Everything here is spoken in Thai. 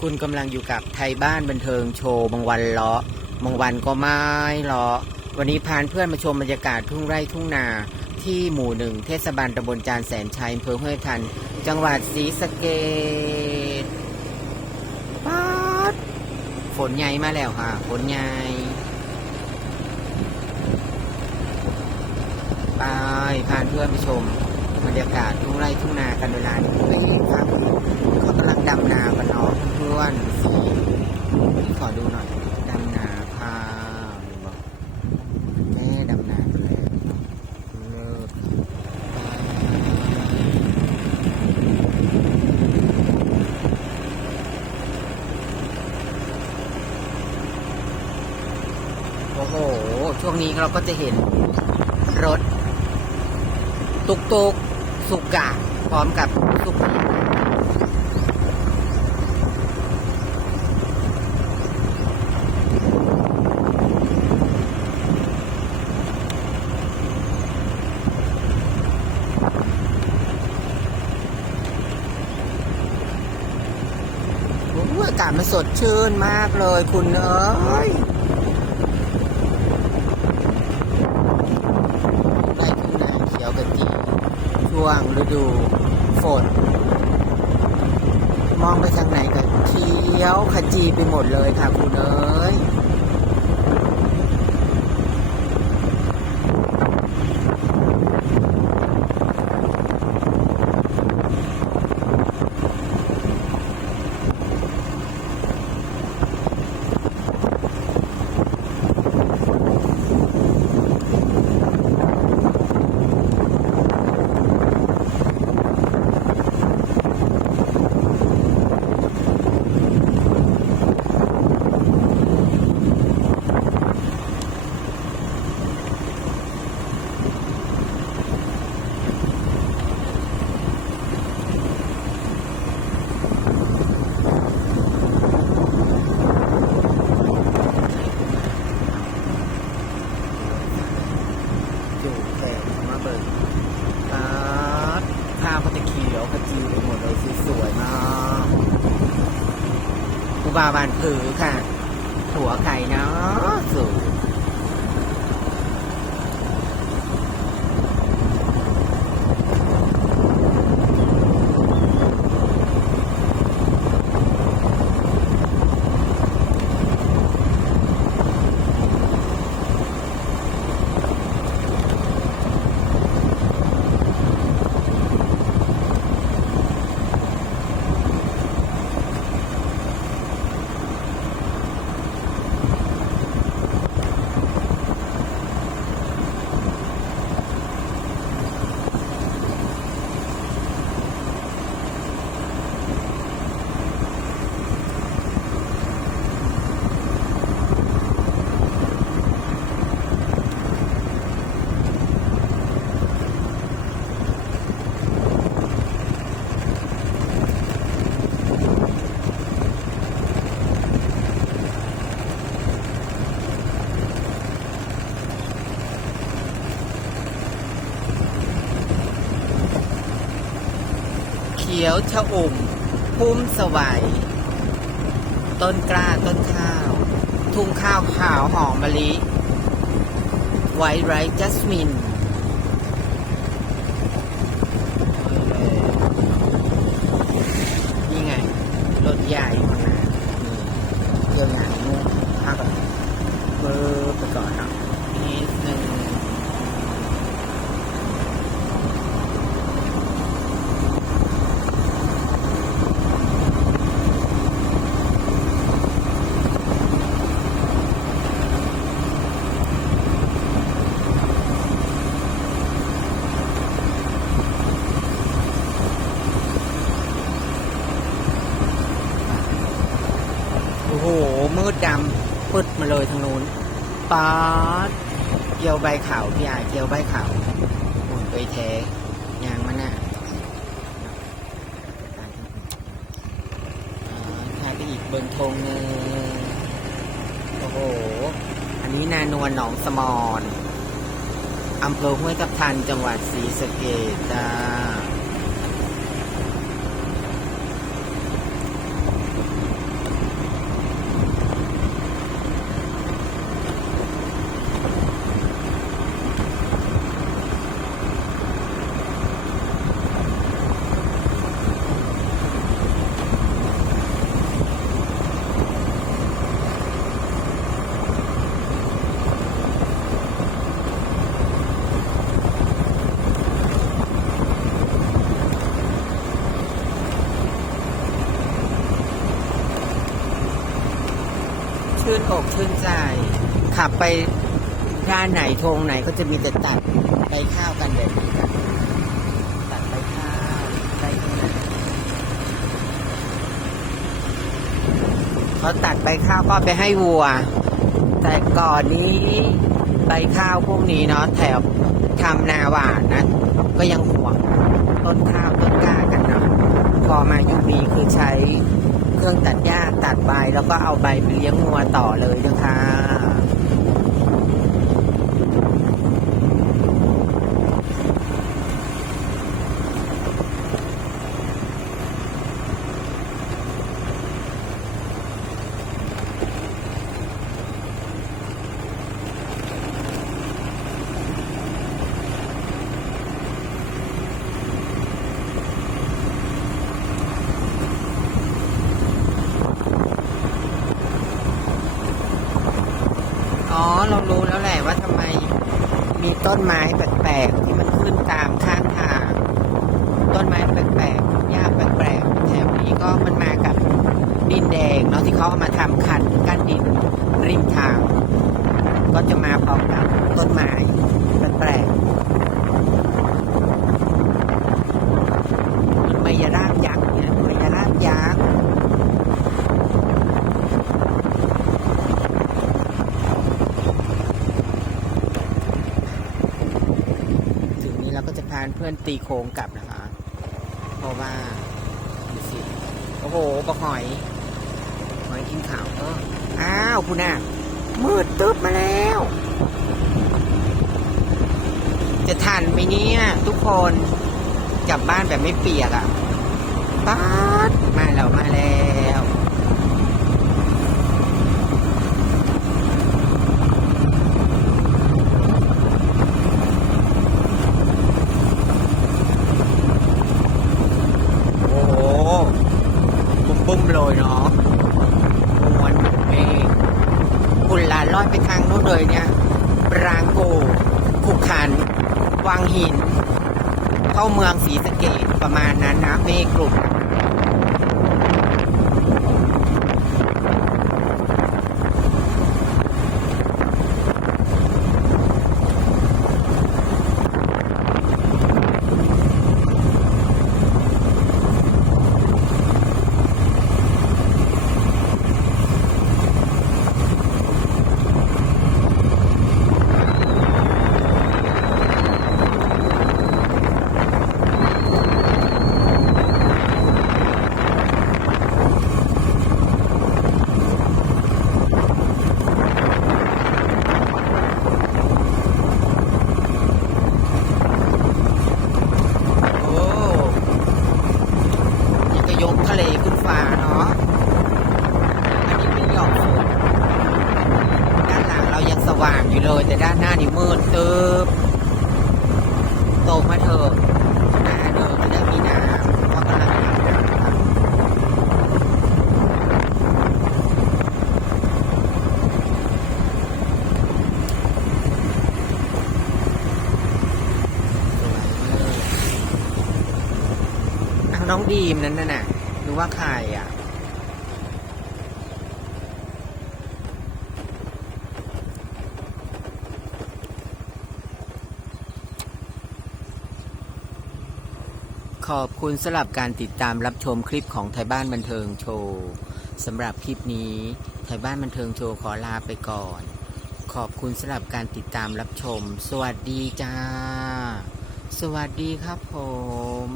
คุณกำลังอยู่กับไทยบ้านบันเทิงโชว์บางวันเลาะบางวันก็ไม่เลาะวันนี้พานเพื่อนมาชมบรรยากาศทุ่งไร่ทุ่งนา ที่หมู่หนึ่งเทศบาลตำบลจานแสนชัยอำเภอห้วยทัน จังหวัดศรีสะเกษป๊าดฝนใหญ่มาแล้วค่ะฝนใหญ่ไปพานเพื่อนไปชมบรรยากาศทุ่งไร่ทุ่งนากันเวลานี้ไม่เห็นครับ ดำนากันเนาะเพื่อนสีขอดูหน่อยดำนาพาบอกแม่ดำนากันแล้วเลิศโอ้โห ช่วงนี้เราก็จะเห็นรถ ตุกตุกสุกะพร้อมกับสุกี อากาศมันสดชื่นมากเลยคุณเอ้ยได้ทุ่งนาเขียวกะจีช่วงฤดูฝน มองไปทางไหนก็เขียวขจีไปหมดเลยค่ะคุณเอ้ยแต่มาเบิกป๊าดข้าวก็จะเขียวขจีไปหมดเลยสวยๆมากอุ บาบานผือค่ะ หัวไข่เนาะสว ขียวชะอุ่มพุ่มสวัย ต้นกล้าต้นข้าว ทุ่งข้าวขาวหอมมะลิ ไวท์ไรท์จัสมินไง รถใหญ่ข้างหน้านี่เที่ยวงานนู่นข้าวก่อนเบอร์ไปก่อนเนาะนิดนึง โอ้โห มืดดำปึดมาเลยทาง นู้นป๊าดเกี่ยวใบขาวพี่อาเกี่ยวใบขาวหุ่นไปแท้ยางมันน่ะอ่าถ่ายไปอีกเบิงธงหนึ่งโอ้โห อันนี้นานวลหนองสมอนอำเภอห้วยทับทันจังหวัดศรีสะเกษจ้า ชื่นอกชื่นใจ ขับไปด้านไหนทงไหนก็จะมีแต่ตัดใบข้าวกันแบบนี้กันตัดใบข้าวใบข้าวเขาตัดใบข้าวก็ไปให้วัว แต่ก่อนนี้ใบข้าวพวกนี้เนาะแถวทำนาหวานนะ ก็ยังห่วงต้นข้าวต้นกล้ากันเนาะพอมายุคนี้คือใช้ รื่องตัดหญ้าตัดใบแล้วก็เอาใบไปเลี้ยงงัวต่อเลยนะคะ อ๋อ เรารู้แล้วแหละว่าทำไม มีต้นไม้แปลกๆที่มันขึ้นตามข้างทาง ต้นไม้แปลกๆหญ้าแปลกๆแถวนี้ก็มันมากับดินแดงเนาะที่เขาเอามาทำคันกั้นดินริมทาง ก็จะมาพร้อมกับต้นไม้แปลกๆมันมายราบยักษ์เนี่ยมายราบยักษ์ ถึงนี้เราก็จะ พาเพื่อนตีโค้งกลับนะคะ เพราะว่าดูสิโอ้โหปลาหอย หอยกินขาวเอออ้าวคุณน่ะมืดตึ๊บมาแล้ว จะทันไหมเนี่ย ทุกคนกลับบ้านแบบไม่เปียกอะ่ะป๊าดมาแล้วมาแล้ว โอ้โหบุ้มบุ้มๆเลยเนาะมวนเหมือนเมฆคุณลานลอยไปทางนู้นเลยเนี่ยปรางโกขุกขัน วังหิน เข้าเมืองศรีสะเกดประมาณนั้นนะเมฆกลุ่ม โอ้นี่ก็ยกทะเลขึ้นฟ้าเนาะ อันนี้เป็นหยอกฝนด้านหลังเรายังสว่างอยู่เลย แต่ด้านหน้านี่มืดตึ๊บโตมาเถอะหน้าเดินจะได้มีน้ำเพราะกำลังอาบน้ำครับน้องดีมนั้นน่ะหรือว่าใครอะ ขอบคุณสำหรับการติดตามรับชมคลิปของไทยบ้านบันเทิงโชว์สำหรับคลิปนี้ไทยบ้านบันเทิงโชว์ขอลาไปก่อน ขอบคุณสำหรับการติดตามรับชม สวัสดีจ้า สวัสดีครับผม